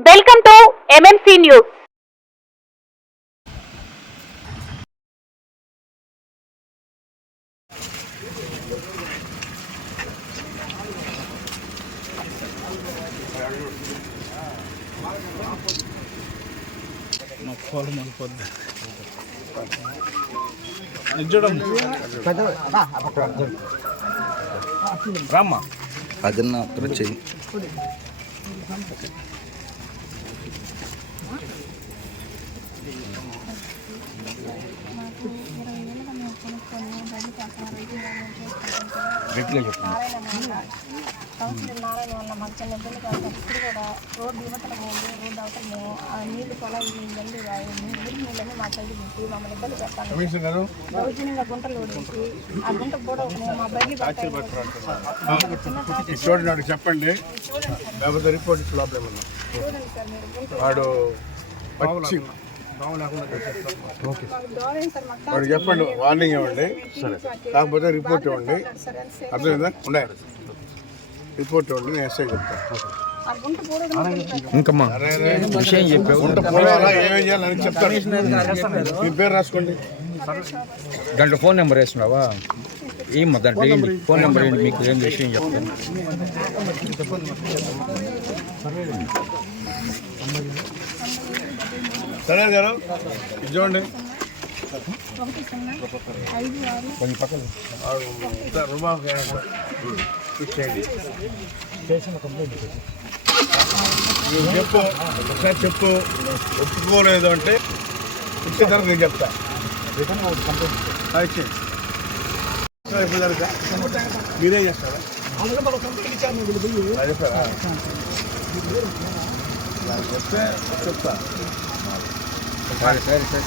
Welcome to MMC news phone మనిపోద్ది రామ్మా. అదన్నా అక్కడ చెయ్యి. గట్టిగా చెప్పు కౌన్సిలర్ నారాయణ వల్ల మాకు చిన్న ఇబ్బంది ఇప్పుడు కూడా రోడ్డు యువతల రోడ్డు అవతల మేము ఆ నీళ్ళు పొలం నీళ్ళు నీళ్ళు నీళ్ళని మా సైడ్ పెట్టి మమ్మల్ని ఇబ్బంది పెట్టాలి దౌర్జన్యంగా గుంటలు ఓడించి ఆ గుంట కూడా మా బయలు చెప్పండి. లేకపోతే రిపోర్ట్ ఇచ్చి లోపల సార్ వాడు సార్ వాడు చెప్పండి వార్నింగ్ ఇవ్వండి. కాకపోతే రిపోర్ట్ ఇవ్వండి. సరే సార్. అర్థమైందా? ఉండే. రిపోర్ట్ ఇవ్వండి నేను ఎస్ఐ చెప్తాను ఇంకమ్మా విషయం చెప్పావు గుంట పోవాలా? ఏమేం చేయాలని చెప్తాను మీ పేరు రాసుకోండి. దాంట్లో ఫోన్ నెంబర్ వేసినావా ఏమో దాంట్లో ఏంటి? ఫోన్ నెంబర్ ఏంటి? మీకు ఏం విషయం చెప్తాను సరే గారు? ఇది చూడండి. ఒకటి సున్నా ఐదు ఆరు కొంచెం పక్కన రుబాబు ఇచ్చేయండి నువ్వు చెప్పు. ఒకసారి చెప్పు. ఒప్పుకోలేదు అంటే ఇచ్చే తర్వాత నేను చెప్తా. ఆ, ఇచ్చేయండి. సార్, ఇప్పుడు జరుగుతా? మీరేం చేస్తారా? అది నాకు చెప్తే చెప్తా. సరే సరే సరే.